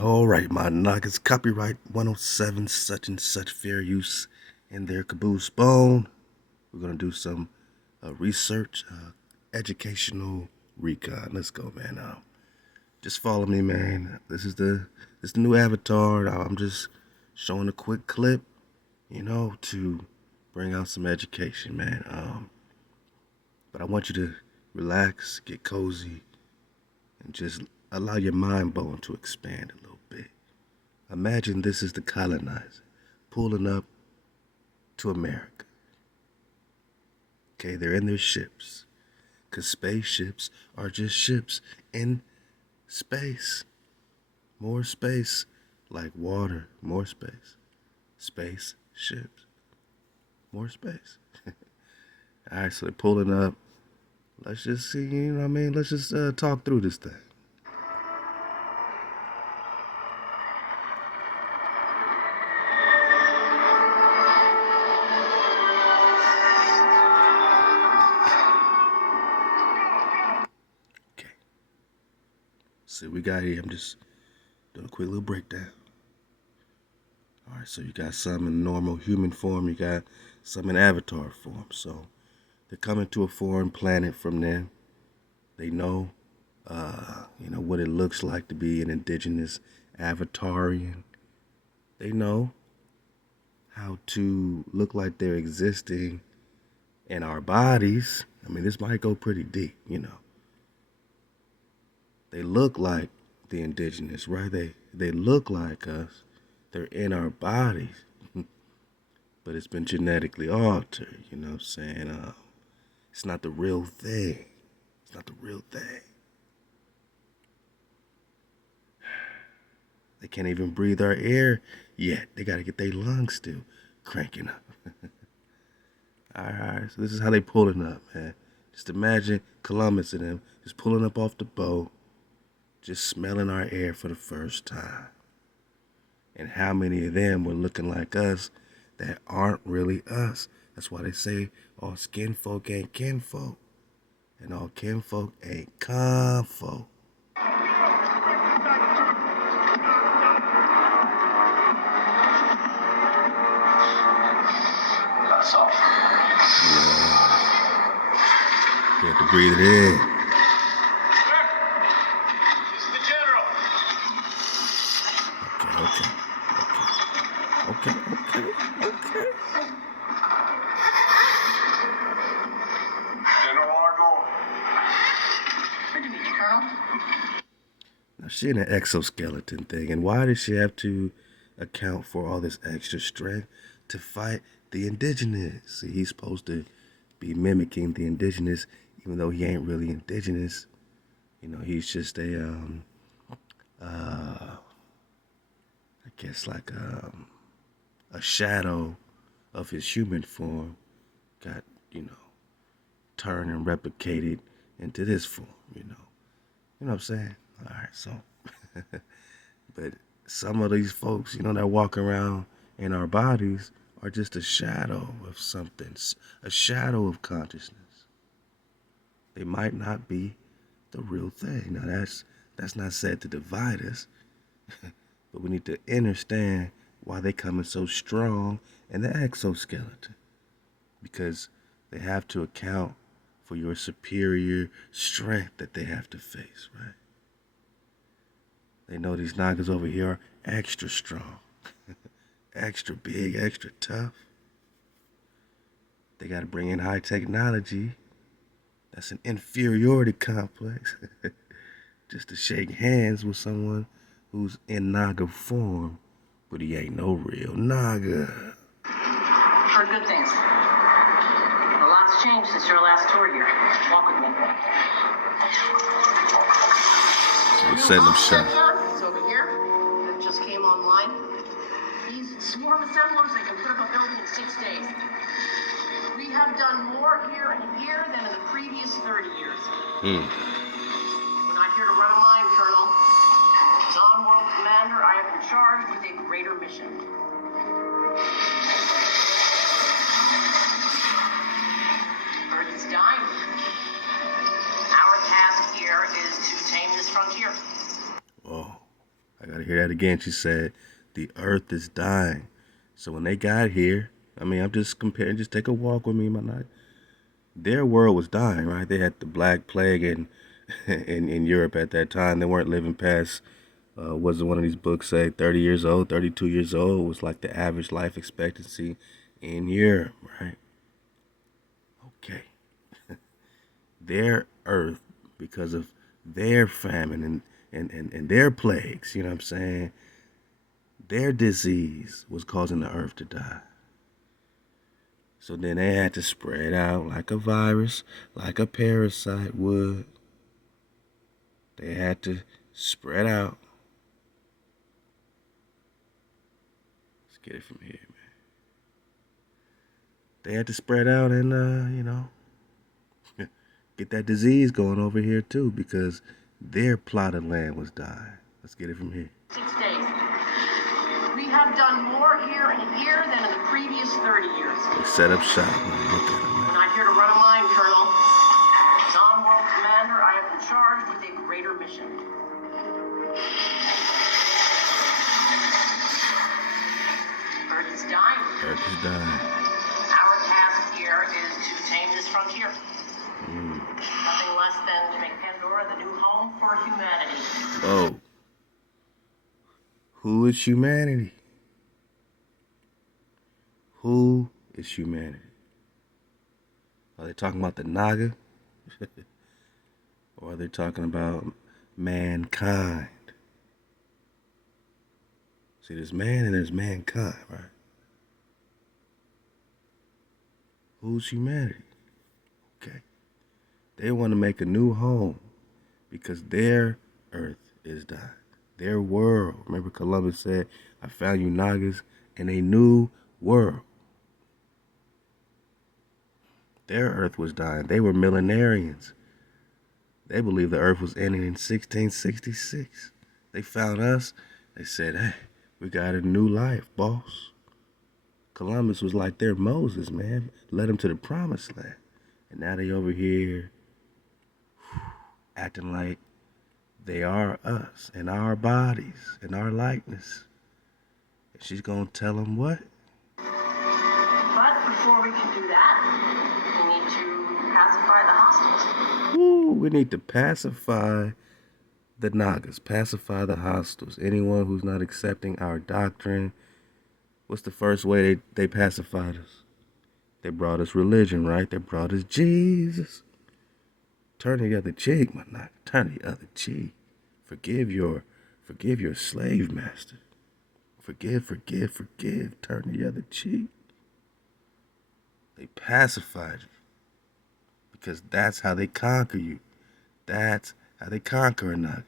All right, my nuggets. Copyright 107, such and such fair use in their caboose bone. We're gonna do some research, educational recon. Let's go, man. Just follow me, man. This is the new avatar. I'm just showing a quick clip, to bring out some education, man. But I want you to relax, get cozy, and just allow your mind bone to expand a little bit. Imagine this is the colonizer pulling up to America. Okay, they're in their ships. Because spaceships are just ships in space. More space, like water, more space. Space ships, more space. All right, so they're pulling up. Let's just see, you know what I mean? Let's just talk through this thing. Okay, see, we got here. I'm just doing a quick little breakdown. All right, so you got some in normal human form, you got some in avatar form. So they're coming to a foreign planet from them. They know, what it looks like to be an indigenous avatarian. They know how to look like they're existing in our bodies. I mean, this might go pretty deep, They look like the indigenous, right? They look like us. They're in our bodies, but it's been genetically altered. You know what I'm saying? It's not the real thing. It's not the real thing. They can't even breathe our air yet. They got to get their lungs still cranking up. All right, so this is how they pulling up, man. Just imagine Columbus and them just pulling up off the boat, just smelling our air for the first time. And how many of them were looking like us that aren't really us? That's why they say all skin folk ain't kinfolk, and all kinfolk ain't confolk. That's all. Yeah, you have to breathe it in. This is the general. Okay. General Argo. Good to meet you, Colonel. Now she in an exoskeleton thing, and why does she have to account for all this extra strength to fight the indigenous? See, he's supposed to be mimicking the indigenous, even though he ain't really indigenous. He's just I guess like a shadow of his human form, got turned and replicated into this form. You know what I'm saying? All right, so, but some of these folks, that walk around in our bodies are just a shadow of something, a shadow of consciousness. They might not be the real thing. Now that's not said to divide us, but we need to understand why they coming so strong in the exoskeleton, because they have to account for your superior strength that they have to face, right? They know these Nagas over here are extra strong, extra big, extra tough. They got to bring in high technology. That's an inferiority complex. Just to shake hands with someone who's in Naga form, but he ain't no real Naga. Heard good things. A lot's changed since your last tour here. Walk with me. We're setting them shot. It's over here. That just came online. These swarm assemblers, they can put up a building in 6 days. We have done more here in a year than in the previous 30 years. We're not here to run a mine, Colonel. As on-world commander, I have been charged with a greater mission. Earth is dying. Our task here is to tame this frontier. Whoa. I gotta hear that again. She said, the earth is dying. So when they got here, I mean, I'm just comparing, just take a walk with me, my night. Their world was dying, right? They had the Black Plague in Europe at that time. They weren't living past, was it one of these books say 30 years old, 32 years old was like the average life expectancy in Europe, right? Okay. Their earth, because of their famine and their plagues, you know what I'm saying? Their disease was causing the earth to die. So then they had to spread out like a virus, like a parasite would. They had to spread out. Let's get it from here, man. They had to spread out and, get that disease going over here too because their plot of land was dying. Let's get it from here. 6 days. We have done more here in a year than in the previous 30 years. They set up shop. Man. Look at them, We're man. not here to run a mine, Colonel. As on-world commander, I have been charged with a greater mission. Earth is dying. Earth is dying. Our task here is to tame this frontier. Nothing less than to make Pandora the new home for humanity. Whoa. Who is humanity? Who is humanity? Are they talking about the Naga? Or are they talking about mankind? See, there's man and there's mankind, right? Who's humanity? Okay. They want to make a new home because their earth is dying. Their world. Remember Columbus said, I found you Nagas in a new world. Their earth was dying. They were millenarians. They believed the earth was ending in 1666. They found us. They said, hey, we got a new life, boss. Columbus was like their Moses, man. Led them to the promised land. And now they over here acting like they are us in our bodies, in our likeness. And she's going to tell them what? But before we can do that, we need to pacify the hostiles. Ooh, we need to pacify the Nagas, pacify the hostiles. Anyone who's not accepting our doctrine. What's the first way they pacified us? They brought us religion, right? They brought us Jesus. Turn the other cheek, my Naga. Turn the other cheek. Forgive your slave master. Forgive. Turn the other cheek. They pacified you. Because that's how they conquer you. That's how they conquer a Naga.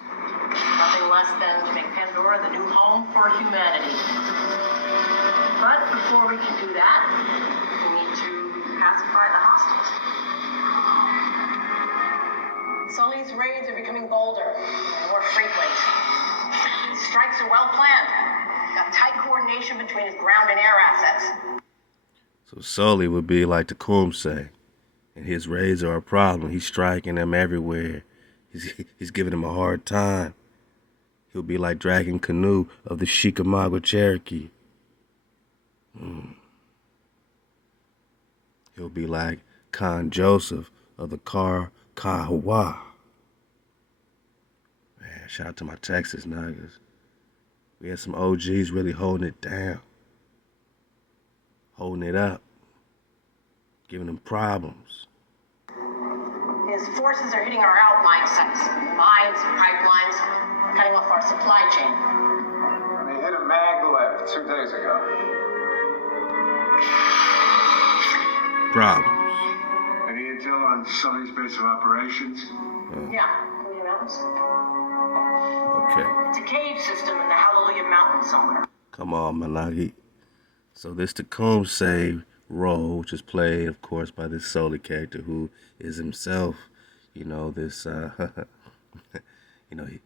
Nothing less than to make Pandora the new home for humanity. But before we can do that, we need to pacify the hostiles. Sully's raids are becoming bolder and more frequent. His strikes are well planned. Got tight coordination between his ground and air assets. So Sully would be like the Tecumseh, and his raids are a problem. He's striking them everywhere. He's giving them a hard time. He'll be like Dragon Canoe of the Chickamauga Cherokee. He'll be like Con Joseph of the HaWah. Man, shout out to my Texas Nagas. We had some OGs really holding it down. Holding it up. Giving them problems. His forces are hitting our outlying sites. Mines, pipelines, cutting off our supply chain. They hit a maglev 2 days ago. Problems. Any intel on Sully's base of operations? Yeah, in the mountains. Okay. It's a cave system in the Hallelujah Mountains somewhere. Come on, Malagi. So this Tecumseh role, which is played, of course, by this Sully character who is himself, this,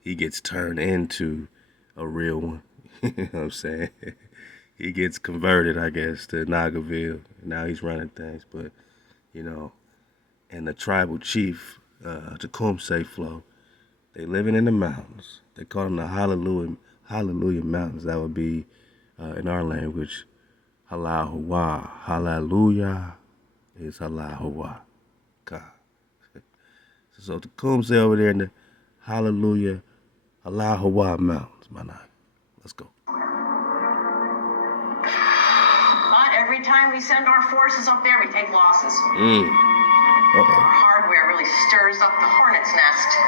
he gets turned into a real one. You know what I'm saying? He gets converted, I guess, to Nagaville. Now he's running things, but, and the tribal chief, Tecumseh Flow, They living in the mountains. They call them the Hallelujah Mountains. That would be, in our language, HaWah. Hallelujah is HaWah. God. So Tecumseh over there in the Hallelujah, HaWah Mountains, my night. Let's go. But every time we send our forces up there, we take losses. Uh-oh. Our hardware really stirs up the hornet's nest.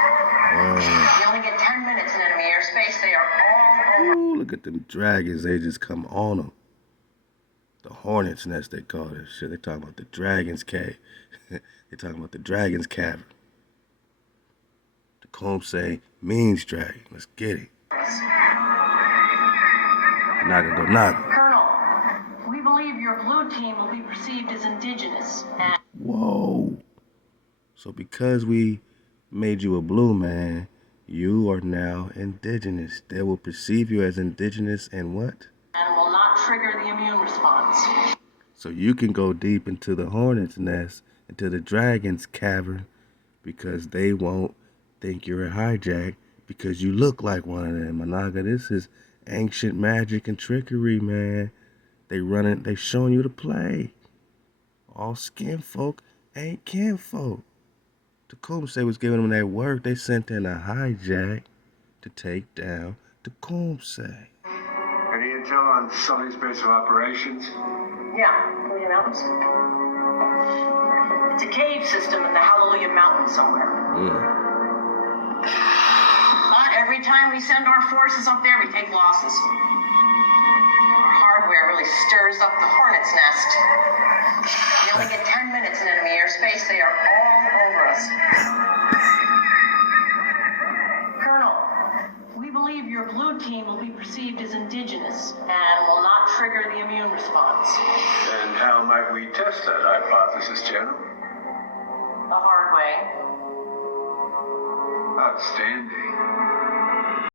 You only get 10 minutes in enemy airspace. They are all over. Ooh, look at them dragons. They just come on them. The hornet's nest, they call this shit. They talking about the dragon's cave. They talking about the dragon's cavern. The Tecumseh means dragon. Let's get it. Naga go naga. Colonel, we believe your blue team will be perceived as indigenous. And Whoa. So because we made you a blue man, you are now indigenous. They will perceive you as indigenous and what? and will not trigger the immune response. So you can go deep into the hornet's nest, into the dragon's cavern, because they won't think you're a hijack because you look like one of them. Managa, this is ancient magic and trickery, man. They showing you the play. All skin folk ain't kin folk. Tecumseh was giving them that work. They sent in a hijack to take down Tecumseh. Any intel on Sully's base of operations? Yeah, Hallelujah Mountains. It's a cave system in the Hallelujah Mountains somewhere. But every time we send our forces up there, we take losses. Our hardware really stirs up the hornet's nest. You only get 10 minutes in enemy airspace. They are all over us. Colonel, we believe your blue team will be perceived as indigenous and will not trigger the immune response. And how might we test that hypothesis, General? The hard way. Outstanding.